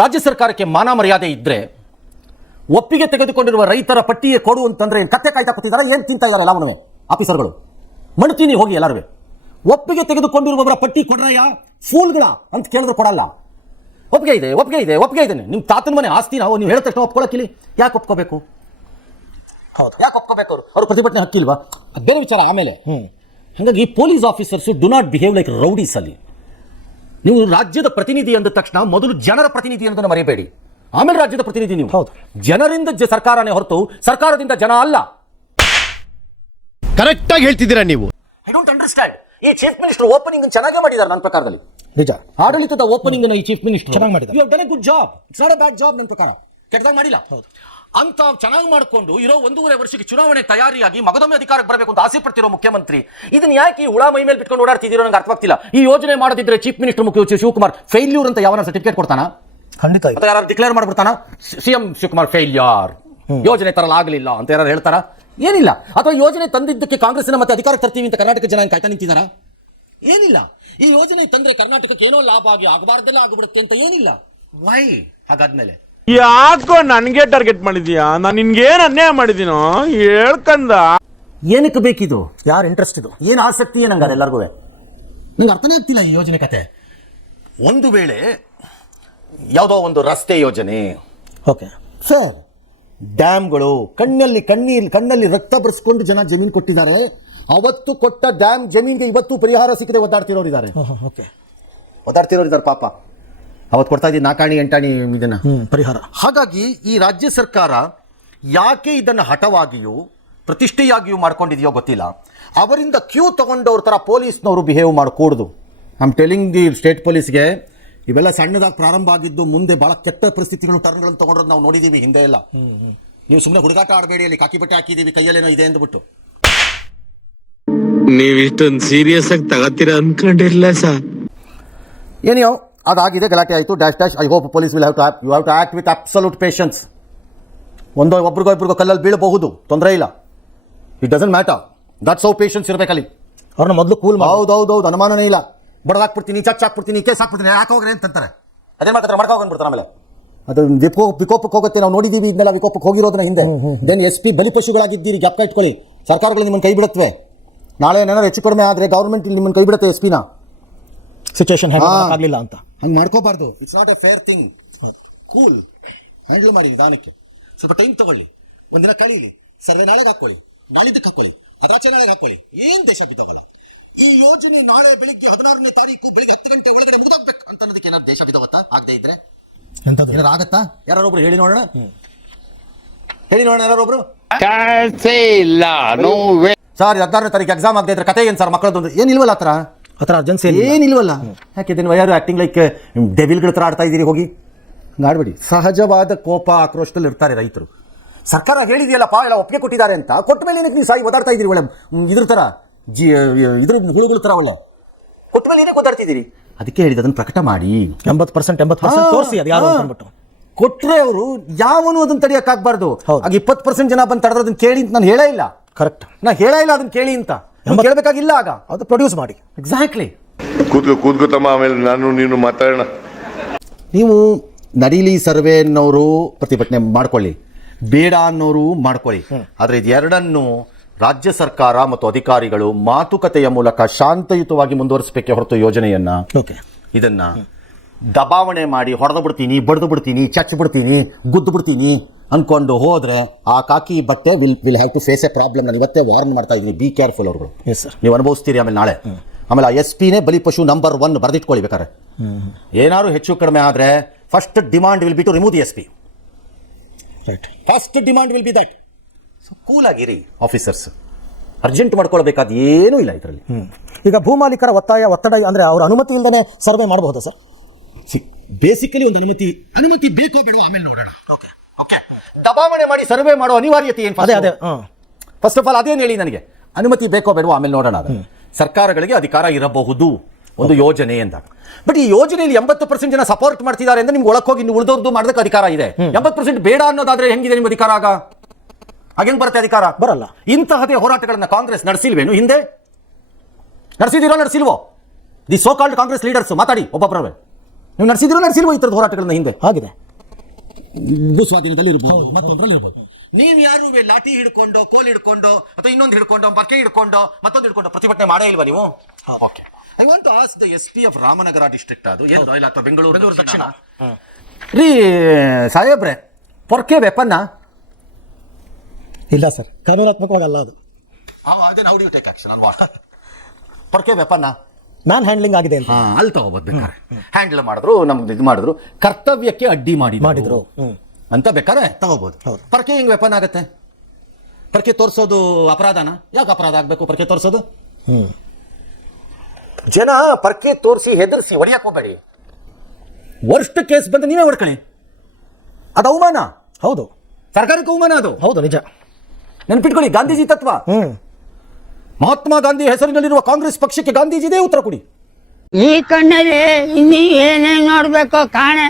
ರಾಜ್ಯ ಸರ್ಕಾರಕ್ಕೆ ಮಾನ ಮರ್ಯಾದೆ ಇದ್ರೆ ಒಪ್ಪಿಗೆ ತೆಗೆದುಕೊಂಡಿರುವ ರೈತರ ಪಟ್ಟಿಯೇ ಕೊಡು ಅಂತಂದ್ರೆ ಕತ್ತೆ ಕಾಯ್ತಾ ಕೂತಿದ್ದಾರೆ, ಏನು ತಿಂತಾ ಇದ್ದಾರೆ ಎಲ್ಲವನ್ನೂ ಆಫೀಸರ್ಗಳು. ಮಾಡ್ತೀನಿ ಹೋಗಿ ಎಲ್ಲರೂ ಒಪ್ಪಿಗೆ ತೆಗೆದುಕೊಂಡಿರುವವರ ಪಟ್ಟಿ ಕೊಡ್ರಯ್ಯ ಫೂಲ್ಗಳ ಅಂತ ಕೇಳಿದ್ರು ಕೊಡಲ್ಲ. ಒಪ್ಪಿಗೆ ಇದೆ ಒಪ್ಪಿಗೆ ಇದೆ ಒಪ್ಪಿಗೆ ಇದೆ, ನಿಮ್ಮ ತಾತನ ಮನೆ ಆಸ್ತಿ ನಾವು ನೀವು ಹೇಳಿದ ತಕ್ಷಣ ಒಪ್ಕೊಳ್ಳೋಕ್ಕಿಲ್ಲ. ಯಾಕೆ ಒಪ್ಕೋಬೇಕು? ಹೌದು, ಯಾಕೆ ಒಪ್ಕೋಬೇಕು? ಅವ್ರು ಪ್ರತಿಭಟನೆ ಹಕ್ಕಿಲ್ವಾ? ಅದು ಬೇರೆ ವಿಚಾರ. ಆಮೇಲೆ ಹಾಗಾಗಿ police officers do not behave like rowdies. ಅಲ್ಲಿ ನೀವು ರಾಜ್ಯದ ಪ್ರತಿನಿಧಿ ಅಂದ ತಕ್ಷಣ ಮೊದಲು ಜನರ ಪ್ರತಿನಿಧಿ ಅನ್ನೋದನ್ನು ಮರೆಯಬೇಡಿ, ಆಮೇಲೆ ರಾಜ್ಯದ ಪ್ರತಿನಿಧಿ ನೀವು. ಹೌದು, ಜನರಿಂದ ಸರ್ಕಾರನೇ ಹೊರತು ಸರ್ಕಾರದಿಂದ ಜನ ಅಲ್ಲ. ಕರೆಕ್ಟ್ ಆಗಿ ಹೇಳ್ತಿದ್ದೀರಾ ನೀವು. I don't understand. ಈ ಚೀಫ್ ಮಿನಿಸ್ಟರ್ ಓಪನಿಂಗ್ ಚೆನ್ನಾಗೇ ಮಾಡಿದ್ದಾರೆ ನನ್ನ ಪ್ರಕಾರದಲ್ಲಿ. ನಿಜ, ಆಡಳಿತದ ಓಪನಿಂಗ್ ಈ ಚೀಫ್ ಮಿನಿಸ್ಟರ್ ಚೆನ್ನಾಗಿ ಮಾಡಿದ್ದಾರೆ. You have done a good job. It's not a bad job ನನ್ನ ಪ್ರಕಾರ. ಕೆಟ್ಟದಾಗ ಮಾಡಿಲ್ಲ. ಅಂತ ಚೆನ್ನಾಗಿ ಮಾಡಿಕೊಂಡು ಇರೋ 1.5 ವರ್ಷಕ್ಕೆ ಚುನಾವಣೆ ತಯಾರಿಯಾಗಿ ಮಗದೊಮ್ಮೆ ಅಧಿಕಾರಕ್ಕೆ ಬರಬೇಕು ಅಂತ ಆಸೆ ಪಡ್ತಿರೋ ಮುಖ್ಯಮಂತ್ರಿ ಇದನ್ನ ಯಾಕೆ ಹುಳ ಮೈ ಮೇಲೆ ಬಿಟ್ಕೊಂಡು ಓಡಾಡ್ತಿದ್ದೀರೋ ನನಗೆ ಅರ್ಥವಾಗ್ತಿಲ್ಲ. ಈ ಯೋಜನೆ ಮಾಡದಿದ್ರೆ ಚೀಫ್ ಮಿನಿಸ್ಟರ್ ಶಿವಕುಮಾರ್ ಫೇಲ್ಯೂರ್ ಅಂತ ಯಾವನ ಸರ್ಟಿಫಿಕೇಟ್ ಕೊಡ್ತಾನ? ಖಂಡಿತ ಯಾರು ಡಿಕ್ಲೇರ್ ಮಾಡ್ಬಿಡ್ತಾನ ಸಿಎಂ ಶಿವಕುಮಾರ್ ಫೇಲ್ಯೂರ್, ಯೋಜನೆ ತರಲಾಗಲಿಲ್ಲ ಅಂತ ಯಾರು ಹೇಳ್ತಾರ? ಏನಿಲ್ಲ. ಅಥವಾ ಯೋಜನೆ ತಂದಿದ್ದಕ್ಕೆ ಕಾಂಗ್ರೆಸ್ನ ಮತ್ತೆ ಅಧಿಕಾರಕ್ಕೆ ತರ್ತೀವಿ ಅಂತ ಕರ್ನಾಟಕ ಜನ ಕಾಯ್ತಾ ನಿಂತಿದಾರ? ಏನಿಲ್ಲ. ಈ ಯೋಜನೆ ತಂದ್ರೆ ಕರ್ನಾಟಕಕ್ಕೆ ಏನೋ ಲಾಭ ಆಗಿ ಆಗಬಾರ್ದೆಲ್ಲ ಆಗ್ಬಿಡುತ್ತೆ ಅಂತ ಏನಿಲ್ಲ. ವೈ? ಹಾಗಾದ್ಮೇಲೆ ಯಾಕೋ ನನ್ಗೆ ಟಾರ್ಗೆಟ್ ಮಾಡಿದ್ಯಾ? ನಾನು ನಿನ್ಗೇನ್ ಅನ್ಯಾಯ ಮಾಡಿದೀನೋ ಹೇಳ್ಕಂದ. ಏನಕ್ಕೆ ಬೇಕಿದು? ಯಾರು ಇಂಟ್ರೆಸ್ಟ್ ಇದು? ಏನು ಆಸಕ್ತಿ ಏನಂಗಾರ ಎಲ್ಲರಿಗೂ? ನಂಗೆ ಅರ್ಥನೇ ಆಗ್ತಿಲ್ಲ ಈ ಯೋಜನೆ ಕತೆ. ಒಂದು ವೇಳೆ ಯಾವುದೋ ಒಂದು ರಸ್ತೆ ಯೋಜನೆ, ಓಕೆ ಸರ್, ಡ್ಯಾಮ್ಗಳು, ಕಣ್ಣಲ್ಲಿ ರಕ್ತ ಬರೆಸ್ಕೊಂಡು ಜನ ಜಮೀನು ಕೊಟ್ಟಿದ್ದಾರೆ. ಅವತ್ತು ಕೊಟ್ಟ ಡ್ಯಾಮ್ ಜಮೀನ್ಗೆ ಇವತ್ತು ಪರಿಹಾರ ಸಿಕ್ಕದೆ ಒದ್ದಾಡ್ತಿರೋರಿದ್ದಾರೆ. ಓಕೆ, ಒದ್ದಾಡ್ತಿರೋರಿದ್ದಾರೆ ಪಾಪ. ಅವತ್ತು ಕೊಡ್ತಾ ಇದ್ದೀವಿ 4 ಆಣಿ 8 ಆಣಿ ಇದನ್ನ ಪರಿಹಾರ. ಹಾಗಾಗಿ ಈ ರಾಜ್ಯ ಸರ್ಕಾರ ಯಾಕೆ ಇದನ್ನು ಹಠವಾಗಿಯೂ ಪ್ರತಿಷ್ಠೆಯಾಗಿಯೂ ಮಾಡ್ಕೊಂಡಿದೆಯೋ ಗೊತ್ತಿಲ್ಲ. ಅವರಿಂದ ಕ್ಯೂ ತಗೊಂಡವ್ರ ಥರ ಪೊಲೀಸ್ನವರು ಬಿಹೇವ್ ಮಾಡಕೂಡ್ದು. ಐಮ್ ಟೆಲಿಂಗ್ ದಿ ಸ್ಟೇಟ್ ಪೊಲೀಸ್ಗೆ, ಇವೆಲ್ಲ ಸಣ್ಣದಾಗಿ ಪ್ರಾರಂಭ ಆಗಿದ್ದು ಮುಂದೆ ಬಹಳ ಕೆಟ್ಟ ಪರಿಸ್ಥಿತಿಗಳು ಟರ್ನ್ಗಳನ್ನು ತಗೊಂಡ್ರದ್ದು ನಾವು ನೋಡಿದ್ದೀವಿ ಹಿಂದೆ ಎಲ್ಲ. ನೀವು ಸುಮ್ಮನೆ ಹುಡುಗಾಟ ಆಡಬೇಡಿ, ಅಲ್ಲಿ ಕಾಕಿ ಬಟ್ಟೆ ಹಾಕಿದ್ದೀವಿ ಕೈಯಲ್ಲೇನೋ ಇದೆ ಅಂದ್ಬಿಟ್ಟು. ನೀವ್ ಇಷ್ಟೊಂದು ಸೀರಿಯಸ್ ಆಗಿ ತಗೋತೀರಾ ಅನ್ಕೊಂಡಿರ್ಲಿಲ್ಲ ಸರ್. ಏನೋ ಅದಾಗಿದೆ, ಗಲಾಟೆ ಆಯಿತು, dash. I hope police will you have to act with absolute patience. ಒಬ್ರಿಗೊಬ್ರಿಗೂ ಕಲ್ಲಲ್ಲಿ ಬೀಳಬಹುದು, ತೊಂದರೆ ಇಲ್ಲ. It doesn't matter. That's how patience ಇರಬೇಕಲ್ಲಿ. ಅವ್ರನ್ನ ಮೊದಲು ಕೂಲ್ ಹೌದು, ಅನುಮಾನನೇ ಇಲ್ಲ. ಬಡದಾಕ್ಬಿಡ್ತೀನಿ, ಹಾಕ್ಬಿಡ್ತೀನಿ, ಕೇಸ್ ಹಾಕ್ಬಿಡ್ತೀನಿ, ಹಾಕೋಗ್ರೆ ಅಂತಾರೆ. ಅದೇನು ಮಾಡ್ತಾರೆ? ಮಾಡ್ಕೊಂಡ್ಬಿಡ್ತಾರೆ. ಆಮೇಲೆ ಅದು ವಿಕೋಪಕ್ಕೆ ಹೋಗುತ್ತೆ. ನಾವು ನೋಡಿದ್ದೀವಿ ಇದನ್ನೆಲ್ಲ, ವಿಕೋಪಕ್ಕೆ ಹೋಗಿರೋದನ್ನ ಹಿಂದೆ. ದೆನ್ SP ಬಲಿಪಶುಗಳಾಗಿದ್ದೀರಿ, ಜ್ಞಾಪಕ ಇಟ್ಕೊಳ್ಳಿ. ಸರ್ಕಾರಗಳು ನಿಮ್ಮನ್ನು ಕೈ ಬಿಡುತ್ತವೆ. ನಾಳೆ ಏನಾದ್ರು ಹೆಚ್ಚು ಕಡಿಮೆ ಆದರೆ ಗೌರ್ಮೆಂಟ್ ಇಲ್ಲಿ ನಿಮ್ಮನ್ನು ಕೈ ಬಿಡುತ್ತೆ, SP ನ ಸಿಚುವೇಶನ್ ಆಗಲಿಲ್ಲ ಅಂತ. ಹಂಗೆ ಮಾಡ್ಕೋಬಾರ್ದು. It's not a fair thing. Cool handle ಮಾಡಿ, ನಿಧಾನಕ್ಕೆ ಸ್ವಲ್ಪ ಟೈಮ್ ತಗೊಳ್ಳಿ. ಒಂದಿನ ಕಳೀಲಿ, ಸರ್ವೆ ನಾಳೆಗೆ ಹಾಕೊಳ್ಳಿ, ನಾಳಿದ್ದಕ್ಕೆ ಹಾಕೊಳ್ಳಿ, ಅದಾಚೆ ನಾಳೆಗೆ ಹಾಕೊಳ್ಳಿ. ಏನು ದೇಶ ಬಿದ್ದವಲ್ಲ. ಈ ಯೋಜನೆ ನಾಳೆ ಬೆಳಿಗ್ಗೆ 16ನೇ ತಾರೀಕು ಬೆಳಿಗ್ಗೆ 10 ಗಂಟೆ ಒಳಗಡೆ ಮುಗಿದಾಗಬೇಕು ಅಂತ ಅನ್ನೋದಕ್ಕೆ ಏನಾದ್ರು ದೇಶ ಬಿದ್ದವತ್ತಾ? ಆಗದೆ ಇದ್ರೆ ಏನಾರು ಆಗತ್ತಾ? ಯಾರೊಬ್ರು ಹೇಳಿ ನೋಡೋಣ, ಯಾರೊಬ್ರು. ಸರ್ 16ನೇ ತಾರೀಕು ಎಕ್ಸಾಮ್ ಆಗದೆ ಇದ್ರೆ ಕತೆ ಏನು ಸರ್? ಮಕ್ಕಳದೊಂದು ಏನಿಲ್ವಲ್ಲ, ಆ ಥರ ಅರ್ಜೆನ್ಸಿ ಏನಿಲ್ವಲ್ಲ. ಯಾಕೆ ಇದನ್ನು ಯಾರು ಆ್ಯಕ್ಟಿಂಗ್ ಲೈಕ್ ಡೆವಿಲ್ಗಳ ಥರ ಆಡ್ತಾ ಇದ್ದೀರಿ? ಹೋಗಿ ಆಡಬೇಡಿ. ಸಹಜವಾದ ಕೋಪ ಆಕ್ರೋಶದಲ್ಲಿ ಇರ್ತಾರೆ ರೈತರು. ಸರ್ಕಾರ ಹೇಳಿದೆಯಲ್ಲಪ್ಪ, ಎಲ್ಲ ಒಪ್ಪಿಗೆ ಕೊಟ್ಟಿದ್ದಾರೆ ಅಂತ. ಕೊಟ್ಟ ಮೇಲೆ ಏನಕ್ಕೆ ನೀವು ಸಾಯಿ ಓದಾಡ್ತಾ ಇದ್ದೀರಿ? ಒಳ್ಳೆ ಇದ್ರ ಥರ ಇದ್ರ ಹುಳುಗಳ ಥರ ಒಳ್ಳೆ ಕೊಟ್ಟ ಮೇಲೆ ಏನಕ್ಕೆ ಓದಾಡ್ತಿದ್ದೀರಿ? ಅದಕ್ಕೆ ಹೇಳಿದ ಅದನ್ನು ಪ್ರಕಟ ಮಾಡಿ. 80% ತೋರಿಸಿ ಅದು ಯಾರು ಅಂದ್ಬಿಟ್ಟು ಕೊಟ್ಟರೆ ಅವರು ಯಾವನು ಅದನ್ನು ತಡೆಯೋಕ್ಕಾಗಬಾರ್ದು. ಆಗ 20% ಜನ ಬಂದು ತಡೆದ್ರೆ ಅದನ್ನು ಕೇಳಿ ಅಂತ ನಾನು ಹೇಳೇ ಇಲ್ಲ. ಕರೆಕ್ಟ್, ನಾನು ಹೇಳೇ ಇಲ್ಲ ಅದನ್ನು ಕೇಳಿ ಅಂತ. ಕೇಳಬೇಕಾಗಿಲ್ಲ. ಆಗ ಅದು ಪ್ರೊಡ್ಯೂಸ್ ಮಾಡಿ. ಎಕ್ಸಾಕ್ಟ್ಲಿ. ಕೂತ್ಕೋತಮ್ಮ, ಆಮೇಲೆ ನಾನು ನೀನು ಮಾತಾಡೋಣ. ನೀವು ನಡೀಲಿ ಸರ್ವೆ ಅನ್ನೋರು ಪ್ರತಿಭಟನೆ ಮಾಡ್ಕೊಳ್ಳಿ, ಬೇಡ ಅನ್ನೋರು ಮಾಡ್ಕೊಳ್ಳಿ. ಆದರೆ ಇದೆರಡನ್ನು ರಾಜ್ಯ ಸರ್ಕಾರ ಮತ್ತು ಅಧಿಕಾರಿಗಳು ಮಾತುಕತೆಯ ಮೂಲಕ ಶಾಂತಯುತವಾಗಿ ಮುಂದುವರಿಸಬೇಕೆ ಹೊರತು ಯೋಜನೆಯನ್ನ ಇದನ್ನ ದಬಾವಣೆ ಮಾಡಿ ಹೊಡೆದು ಬಿಡ್ತೀನಿ, ಬಡ್ದು ಬಿಡ್ತೀನಿ, ಚಚ್ಚು ಬಿಡ್ತೀನಿ, ಗುದ್ದು ಬಿಡ್ತೀನಿ ಅನ್ಕೊಂಡು ಹೋದ್ರೆ ಆ ಕಾಕಿ ಬಟ್ಟೆ will have to face a problem. ನಾನು ಇವತ್ತೇ ವಾರ್ನ್ ಮಾಡ್ತಾ ಇದ್ದೀನಿ, ಬಿ ಕೇರ್ಫುಲ್ ಅವ್ರುಗಳು. ನೀವು ಅನುಭವಿಸ್ತೀರಿ ಆಮೇಲೆ ನಾಳೆ. ಆಮೇಲೆ ಆ SP ನೇ ಬಲಿಪಶು ನಂಬರ್ 1 ಬರೆದಿಟ್ಕೊಳ್ಳಿ ಬೇಕಾರೆ. ಏನಾದ್ರು ಹೆಚ್ಚು ಕಡಿಮೆ ಆದರೆ first demand will be to remove the SP. Right, first demand will be that. So cool ಆಗಿರಿ ಆಫೀಸರ್ಸ್. ಅರ್ಜೆಂಟ್ ಮಾಡ್ಕೊಳ್ಬೇಕಾದ ಏನೂ ಇಲ್ಲ ಇದರಲ್ಲಿ. ಈಗ ಭೂಮಾಲೀಕರ ಒತ್ತಡ ಅಂದರೆ ಅವ್ರ ಅನುಮತಿ ಇಲ್ಲದೆ ಸರ್ವೆ ಮಾಡಬಹುದಾ ಸರ್? ಬೇಸಿಕಲಿ ಒಂದು ಅನುಮತಿ ಬೇಕೋ ಬೇಡ ಆಮೇಲೆ ನೋಡೋಣ. ಓಕೆ, ದಬಾವಣೆ ಮಾಡಿ ಸರ್ವೆ ಮಾಡೋ ಅನಿವಾರ್ಯತೆ ಏನು? ಅದೇ ಫಸ್ಟ್ ಆಫ್ ಆಲ್ ಅದೇನು ಹೇಳಿ ನನಗೆ. ಅನುಮತಿ ಬೇಕೋ ಬೇಡವೋ ಆಮೇಲೆ ನೋಡೋಣ. ಸರ್ಕಾರಗಳಿಗೆ ಅಧಿಕಾರ ಇರಬಹುದು ಒಂದು ಯೋಜನೆ ಎಂದಾಗ. ಬಟ್ ಈ ಯೋಜನೆಯಲ್ಲಿ 80% ಜನ ಸಪೋರ್ಟ್ ಮಾಡ್ತಿದ್ದಾರೆ ಅಂದ್ರೆ ನಿಮ್ಗೆ ಒಳಕ್ಕೆ ಹೋಗಿ ಉಳಿದವ್ರದ್ದು ಮಾಡೋದಕ್ಕೆ ಅಧಿಕಾರ ಇದೆ. 80% ಬೇಡ ಅನ್ನೋದಾದ್ರೆ ಹೆಂಗಿದೆ ನಿಮ್ಮ ಅಧಿಕಾರ? ಆಗ ಹೆಂಗ್ ಬರುತ್ತೆ ಅಧಿಕಾರ? ಬರಲ್ಲ. ಇಂತಹದೇ ಹೋರಾಟಗಳನ್ನ ಕಾಂಗ್ರೆಸ್ ನಡೆಸಿಲ್ವೇನು ಹಿಂದೆ? ನಡೆಸಿದಿರೋ ನಡೆಸಿಲ್ವೋ? The so called Congress leaders ಮಾತಾಡಿ ಒಬ್ಬೊಬ್ಬರವೇ. ನೀವು ನಡೆಸಿಲ್ವೋ ಈ ಥರದ ಹೋರಾಟಗಳನ್ನ ಹಿಂದೆ? ಆಗಿದೆ. ಭೂಸ್ವಾಧೀನದಲ್ಲಿ ಇರ್ಬೋದು, ಮತ್ತೊಂದ್ರಲ್ಲಿ ಇರ್ಬೋದು. ನೀವು ಯಾರು ಲಾಠಿ ಹಿಡ್ಕೊಂಡು, ಕೋಲ್ ಹಿಡ್ಕೊಂಡು, ಅಥವಾ ಇನ್ನೊಂದು ಹಿಡ್ಕೊಂಡು, ಪರ್ಕೆ ಹಿಡ್ಕೊಂಡು, ಮತ್ತೊಂದು ಹಿಡ್ಕೊಂಡು ಪ್ರತಿಭಟನೆ ಮಾಡೇ ಇಲ್ವಾ ನೀವು? Okay. I want to ask the SP of Ramanagara district, ಅದು ಏನು ಅಥವಾ ಬೆಂಗಳೂರು ದಕ್ಷಿಣ. ರೀ ಸಾಹೇಬ್ರೆ, ಪೊರ್ಕೆ ವೆಪನ್ನ ಇಲ್ಲ ಸರ್, ಕಾನೂನಾತ್ಮಕವಾಗಿ ಅಲ್ಲ ಅದು. then how do you take action on what? ಪೊರ್ಕೆ ವೆಪನ್ನ ನಾನ್ ಹ್ಯಾಂಡ್ಲಿಂಗ್ ಆಗಿದೆ ಅಂತ ಅಲ್ಲಿ ತಗೋಬೋದು ಬೇಕಾರೆ. ಹ್ಯಾಂಡಲ್ ಮಾಡಿದ್ರು, ನಮ್ಗೆ ಇದು ಮಾಡಿದ್ರು, ಕರ್ತವ್ಯಕ್ಕೆ ಅಡ್ಡಿ ಮಾಡಿದ್ರು ಅಂತ ಬೇಕಾದ್ರೆ ತಗೋಬಹುದು. ಪರ್ಕೆ ಹೆಂಗ್ ವೆಪನ್ ಆಗತ್ತೆ? ಪರ್ಕೆ ತೋರಿಸೋದು ಅಪರಾಧನ? ಯಾಕೆ ಅಪರಾಧ ಆಗ್ಬೇಕು ಪರ್ಕೆ ತೋರಿಸೋದು? ಜನ ಪರ್ಕೆ ತೋರಿಸಿ ಹೆದರ್ಸಿ ಹೊಡಿಯಕ್ ಹೋಗ್ಬೇಡಿ. ವರ್ಸ್ಟ್ ಕೇಸ್ ಬಂದು ನೀವೇ ಹೊಡ್ಕೊಳ್ಳಿ, ಅದು ಅವಮಾನ. ಹೌದು, ಸರ್ಕಾರಕ್ಕೆ ಅವಮಾನ ಅದು. ಹೌದು, ನಿಜ. ನೆನ್ಪಿಟ್ಕೊಳ್ಳಿ, ಗಾಂಧೀಜಿ ತತ್ವ. ಮಹಾತ್ಮ ಗಾಂಧಿ ಹೆಸರಿನಲ್ಲಿರುವ ಕಾಂಗ್ರೆಸ್ ಪಕ್ಷಕ್ಕೆ ಗಾಂಧೀಜಿದೇ ಉತ್ತರ ಕೊಡಿ. ಈ ಕಣ್ಣಲ್ಲಿ ಇನ್ನೀ ಏನೇನ್ ನೋಡ್ಬೇಕೋ ಕಾಣೆ.